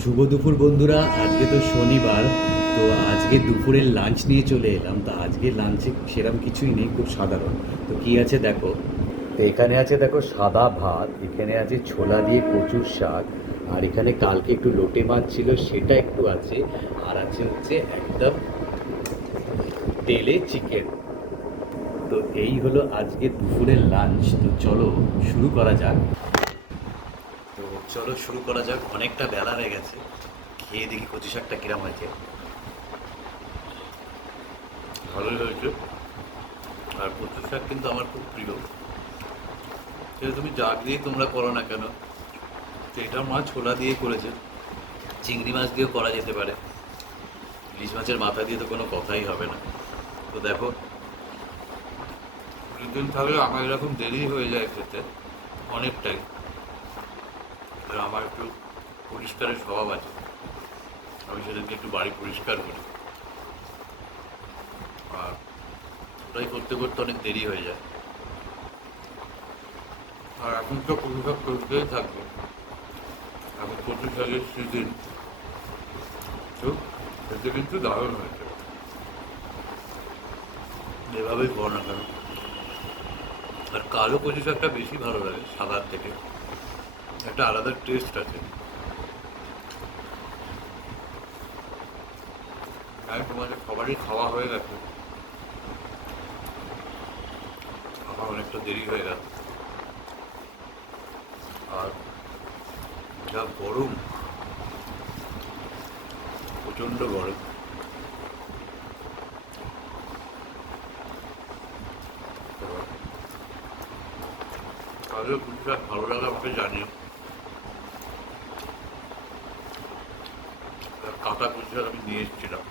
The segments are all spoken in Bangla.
শুভ দুপুর বন্ধুরা, আজকে তো শনিবার। তো আজকে দুপুরের লাঞ্চ নিয়ে চলে এলাম। তো আজকে লাঞ্চে সেরকম কিছুই নেই, খুব সাধারণ। তো কি আছে দেখো। তো এখানে আছে দেখো সাদা ভাত, এখানে আছে ছোলা দিয়ে কচুর শাক, আর এখানে কালকে একটু লোটে মাছ ছিল সেটা একটু আছে, আর আছে হচ্ছে একদম তেলে চিকেন। তো এই হলো আজকে দুপুরের লাঞ্চ। তো চলো শুরু করা যাক। তো চলো শুরু করা যাক, অনেকটা বেলা হয়ে গেছে। খেয়ে দেখি কচু শাকটা কিরম হয়েছে। ভালোই হয়েছে। আর কচু শাক কিন্তু আমার খুব প্রিয়। সেটা তুমি যা দিয়েই তোমরা করো না কেন। তো এটা মা ছোলা দিয়ে করেছে, চিংড়ি মাছ দিয়েও করা যেতে পারে, ইলিশ মাছের মাথা দিয়ে তো কোনো কথাই হবে না। তো দেখো, দুদিন থাকলে আমার এরকম দেরি হয়ে যায় খেতে অনেকটাই। আর আমার একটু পরিষ্কারের স্বভাব আছে, আমি সেদিনকে একটু বাড়ি পরিষ্কার করি, আর ওটাই করতে করতে অনেক দেরি হয়ে যায়। আর এখন তো কচু শাক চলতেই থাকবে, এখন কচু শাকের সিজন। তো খেতে কিন্তু দারুণ হয়েছে, এভাবেই করো না কেন। আর কালো কচু শাকটা বেশি ভালো লাগে সাদার থেকে, একটা আলাদা টেস্ট আছে। আমি তোমাদের সবারই খাওয়া হয়ে গেছে, আমার অনেকটা দেরি হয়ে গেল। আর যা গরম, প্রচণ্ড গরম। কালো কচু শাক ভালো লাগে আমাকে জানিও। কাঁটা কচু শাক আমি নিয়ে এসেছিলাম,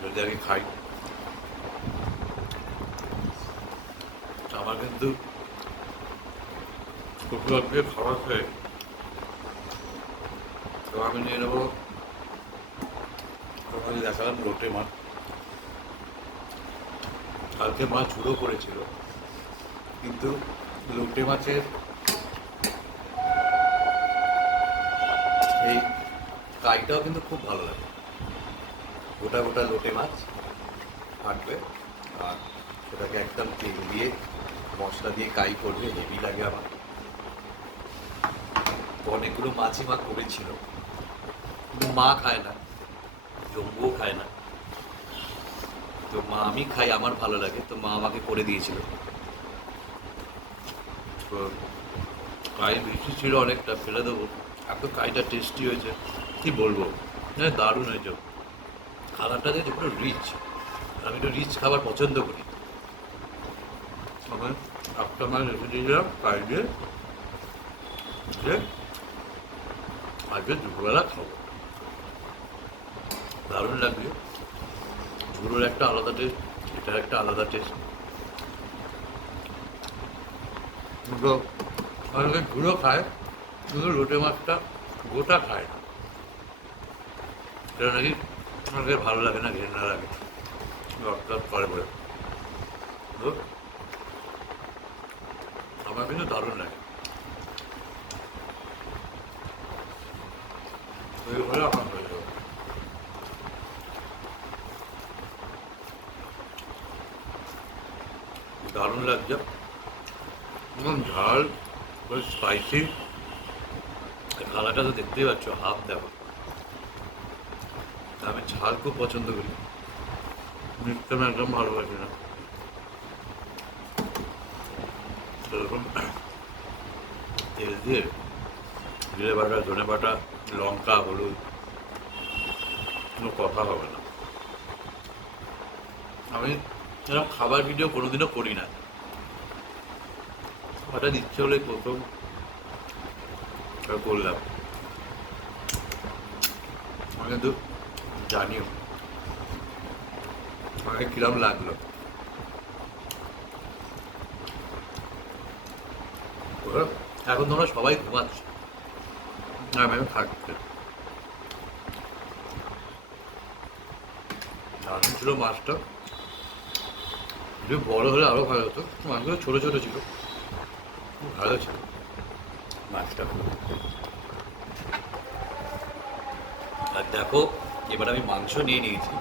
যদি আগে খাই। আমার কিন্তু কচু শাক দিয়ে খাওয়া হয়ে, তো আমি নিয়ে নেবো। তোমাকে দেখালাম লোটে মাছ, কালকে মাছ ঝুড়ো করেছিল, কিন্তু লোটে মাছের এই কাইটাও কিন্তু খুব ভালো লাগে। গোটা গোটা লোটে মাছ থাকবে, আর সেটাকে একদম তেল দিয়ে মশলা দিয়ে কাই করবে, হেভি লাগে আমার। তো অনেকগুলো মাছই মা করেছিল, কিন্তু মা খায় না, জম্বুও খায় না। তো মা, আমি খাই, আমার ভালো লাগে, তো মা আমাকে করে দিয়েছিল। তো কাই বেশি ছিল, অনেকটা ফেলে দেবো, এত কাইটা টেস্টি হয়েছে কি বলবো। হ্যাঁ, দারুণ হয়েছে। খাবারটা যে পুরো রিচ, আমি একটু রিচ খাবার পছন্দ করি। আমার একটা মাছ রেখে দিয়েছিলাম কাই দিয়ে, যে আজকে দুপুরবেলা খাবো, দারুণ লাগবে। ঝুড়োর একটা আলাদা টেস্ট, এটার একটা আলাদা টেস্ট। কিন্তু অনেকে ঝুড়ো খায়, কিন্তু লোটে মাছটা গোটা খায় না, সেটা নাকি আমাকে ভালো লাগে না, ঘেন্না লাগে, রক্ত করে বলে। তো আমার কিন্তু দারুণ লাগে, এই হলে আমার হয়ে যাবে। দারুণ লাগছে, এবং ঝাল, ওই স্পাইসি। কালারটা তো দেখতেই পাচ্ছ, হাফ দেখো। আমি ঝাল খুব পছন্দ করি, মিষ্টি আমি একদম ভালোবাসি না। সেরকম তেল দিয়ে জিরে বাটা, ধনে বাটা, লঙ্কা, হলুদ, কোনো কথা হবে না। আমি এরকম খাবার ভিডিও কোনোদিনও করি না, হঠাৎ ইচ্ছে হলে প্রথম করলাম। আমি কিন্তু জানিও আমাকে কিরম লাগলো। ওরা এখন তোমরা সবাই ঘুমাচ্ছ, না আমি থাকছে। দারুণ ছিল মাছটা, যদি বড় হলে আরও ভালো হতো, মাছগুলো ছোটো ছোটো ছিল, খুব ভালো ছিল। মাছটা। আর দেখো, এবার আমি মাংস নিয়ে নিয়েছি।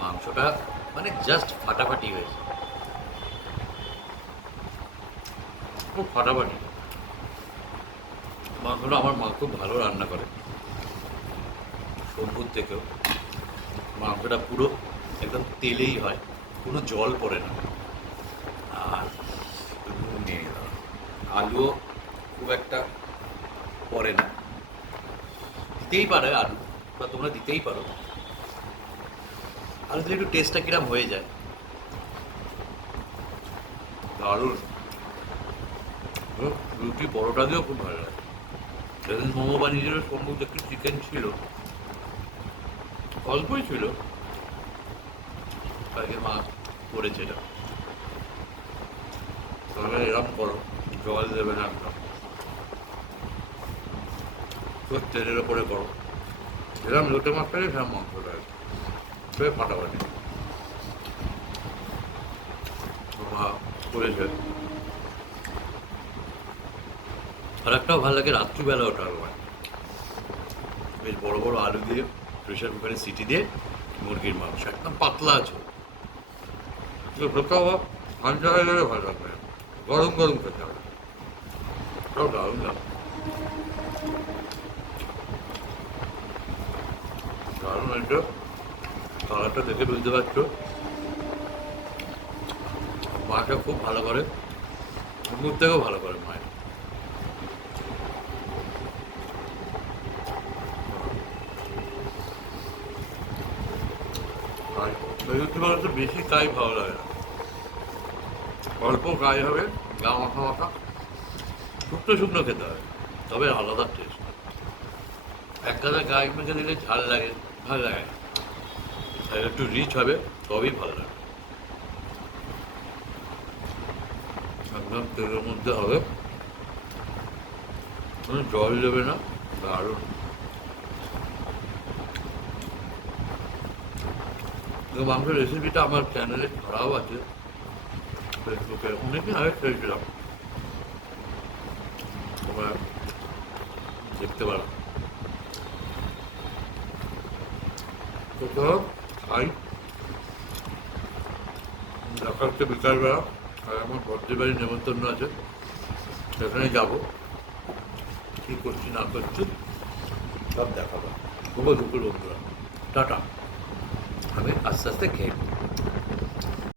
মাংসটা মানে জাস্ট ফাটাফাটি হয়েছে, খুব ফাটাফাটি। মাংসটা আমার মা খুব ভালো রান্না করে, সোমপুর থেকেও। মাংসটা পুরো একদম তেলেই হয়, কোনো জল পড়ে না। আর নুন নিয়ে নিলাম। আলুও খুব একটা পড়ে না, দিতেই পারে আলু, বা তোমরা দিতেই পারো। আলু দিলে একটু টেস্টটা কিরম হয়ে যায়, দারুণ। রুটি পরোটা দিয়েও খুব ভালো লাগে। সেদিন মোমো বানিয়েছিল, সম্ভব একটু চিকেন ছিল, অল্পই ছিল, তাকে মা করেছে এটা। তবে এরকম করো, জল দেবে না একদম, তো তেলের ওপরে করো। এরকম লোটে মাছটাকে সেরকম মাংসটা সে ফাটাফাটি মা করেছে। আর একটাও ভালো লাগে রাত্রিবেলা ওটা আমার, বেশ বড় বড় আলু দিয়ে প্রেশার কুকারে সিটি দিয়ে মুরগির মাংস একদম পাতলা আছে, ওটাও ঠান্ডা হয়ে গেলে ভালো লাগবে, গরম গরম খেতে হবে, সব দারুণ দারুণ দারুণ। এটা কালারটা দেখে বুঝতে পারছো, মাটা খুব ভালো করে, মুখ থেকেও ভালো করে মায়ের। আর মেজুতি বলো তো বেশি কাই ভালো লাগে না, অল্প গায়ে হবে, গা মাখা মাখা, শুকনো শুকনো খেতে হবে, তবে আলাদা টেস্ট। এক গাদা গায়ে মেখে দিলে ঝাল লাগে, ভালো লাগে না। আর একটু রিচ হবে, তবেই ভালো লাগে। একদম তেলের মধ্যে হবে, কোনো জল দেবে না, দারুণ। মাংসের রেসিপিটা আমার চ্যানেলে ছাড়াও আছে, ফেসবুকে অনেকদিন আগে ছেড়েছিলাম, তোমরা দেখতে পারো। তো চলো খাই, দেখা হচ্ছে বিকালবেলা। আর আমার বর্ধে বাড়ির নেমন্তন্ন আছে, সেখানে যাবো, কী করছি না করছি সব দেখাবো। শুভ দুপুর বন্ধুরা, টাটা। আমি আস্তে আস্তে খেয়ে